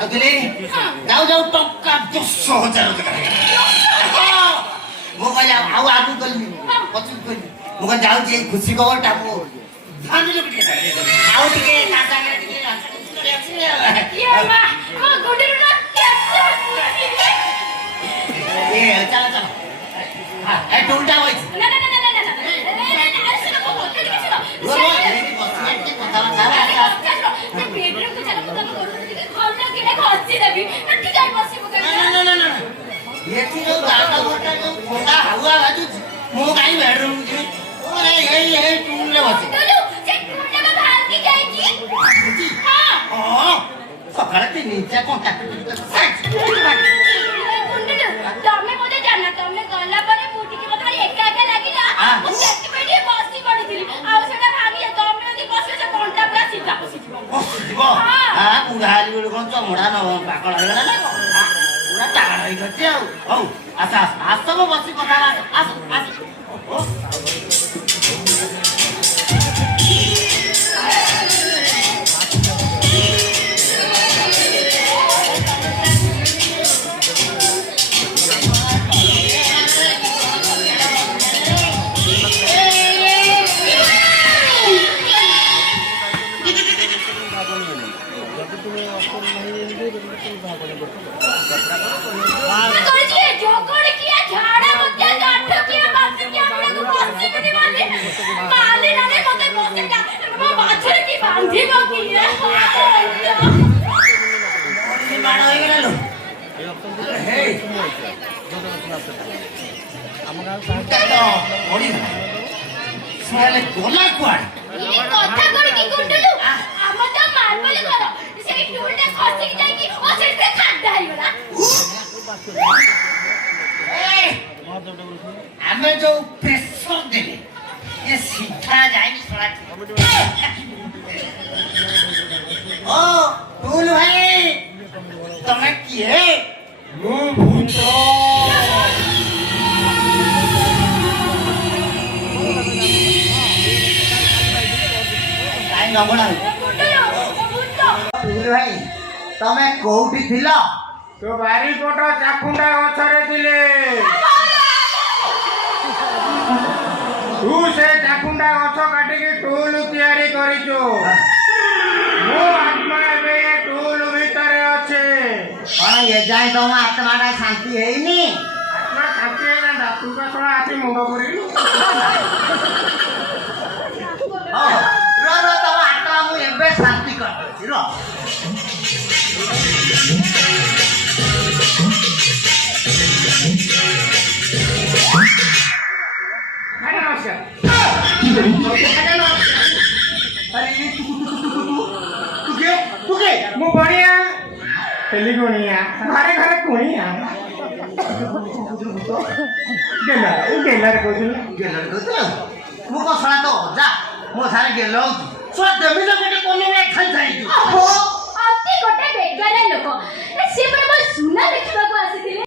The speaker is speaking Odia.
ଯାଉଥିଲି ଯାଉ ଯାଉ ଟଙ୍କା 10,000 ମୁଁ କହିଲି ଆଉ ଆଗକୁ ଗଲି ପଛକୁ ଗଲି ମୁଁ କହିଲି ଯାଉଛି ଏଇ ଖୁସି ଖବରଟା ମୁଁ ଆଉ ଟିକେ ତା ସାଙ୍ଗରେ ଟିକେ ଚାଲ ଚାଲ ଟୁଲଟା ବଇଛି ଏଠି ଯୋଉ ଗାଡା ଗୋଟା ଯୋଉ ଥଣ୍ଡା ହାୱା ବାଜୁଛି ମୁଁ କାହିଁ ବେଡରୁମ୍ ଯିବି ଏଇ ଟୁଲରେ ବସି ସକାଳେ 3 କଣ୍ଟା ତମେ ମୋତେ ଜାଣ ତମେ ଗଲା ପରେ ମୁଁ ଟିକେ ମତେ ଏକା ଏକା ଲାଗିଲା ମୁଁ ସେଥିପାଇଁ ଟିକେ ବସି ପଡିଥିଲି ଆଉ ସେଟା ଭାଙ୍ଗି ତମେ ଯଦି ବସିବ ସେ କଣ୍ଟା ପୁରା ସିଧା ବସିଯିବ ବୁଢା ହେଲି ବେଳୁ କଣ ଚମଡା ନ ପାଗଳ ହେଇଗଲା ନା ପୁରା ଟାଣ ହେଇଗଛି ଆଉ ହଉ ଆସ ଆସ ଆସ ମୁଁ ବସି କଥା ଆସ ଆସ ଆମେ ଯୋଉ ପ୍ରେସର ଦେଲେ ଏ ସିଧା ଯାଇକି ଓ ଟୁଲ ଭାଇ ତମେ କିଏ ମୁଁ ଭୂତ କାଇଁ ନବଣା ଟୁଲ ଭାଇ ତମେ କୋଉଠି ଥିଲ ତ ବାରିପଟ ଚାକୁଣ୍ଡା ଗଛରେ ଥିଲେ ତୁ ସେ ଚାକୁଣ୍ଡା ଗଛ କାଟିକି ଟୁଲ ତିଆରି କରିଛୁ ମୁଁ ଆତ୍ମା ଏବେ ଟୁଲ ଭିତରେ ଅଛି କଣ ଏଯାଏଁ ତମ ଆତ୍ମାଟା ଶାନ୍ତି ହେଇନି ଆତ୍ମା ଶାନ୍ତି ହେଇନା ତୁ ଶୁଣା ଆସି ମୁଣ୍ଡ କରିଲୁ ତମ ଆତ୍ମା ମୁଁ ଏବେ ଶାନ୍ତି କରିଦେଉଛି ର ମୁଁ ବଣିଆ ହେଲି ଗୁଣିଆ ଘରେ ଘରେ କୁଣିଆ ଗେଲାରେ କହୁଥିଲି ମୁଁ କଣ ଶୁଣା ତ ଅଜା ମୋ ସାଙ୍ଗେ ଗେଲ ହଉଛି ଶୁଣା ଦେବି ତ ଗୋଟେ କୋନ ଖାଇଥାଇ ଅତି ଗୋଟେ ବେଗାରିଆ ଲୋକ ସେ ପୁରା ମୋ ସୁନା ଦେଖିବାକୁ ଆସିଥିଲେ